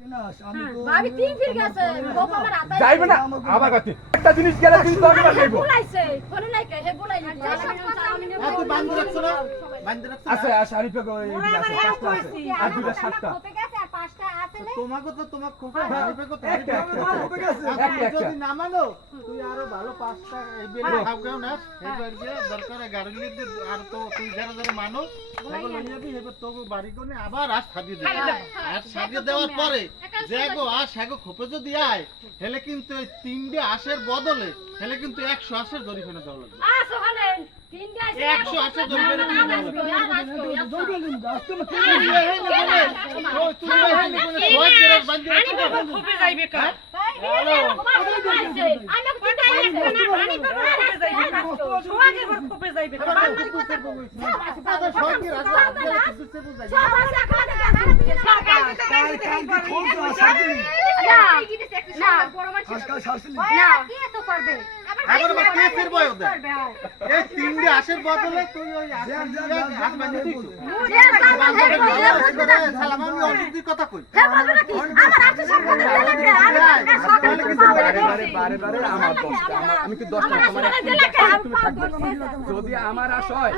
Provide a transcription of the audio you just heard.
ভাবি তিন ফির গেছে গোপ আমার হাতে যাইবে না আমার কাছে একটা জিনিস গেলে তুই তো আমি বানাইবো বলাইছে ফোন নাই কে হে বলাই না তুই বান্ধব রাখছ না বান্ধব রাখছ আছে আছে আরিফে কই পাঁচটা আছে আর দুইটা সাতটা কপে গেছে আর পাঁচটা আছে না তোমাকে তো তোমাক খোকা আরিফে কত একটা যদি না মানো তুই আরো ভালো পাঁচটা এই বেলে খাও কেউ না এই বাড়িতে দরকার গাড়ি নিতে আর তো তুই যারা যারা মানো এগুলো লই যাবি এবার তোকে বাড়ি কোনে আবার আজ সাজিয়ে দিবি আর সাজিয়ে দেওয়ার পরে যেগো আর সেগো খোপে যদি আয় হেলে কিন্তু এই তিনটে আশের বদলে হেলে কিন্তু 100 আশের জরিমানা দেওয়া লাগবে আসো হলে তিনটা 100 আশের জরিমানা দিতে এই তিনটে আশের বদলে তুই ওই হাত বাঁধিয়ে দিস সালাম আমি অনেক কথা কই বারে বারে আমার দশটা আমি কি 10টা তোমার যদি আমার আশয়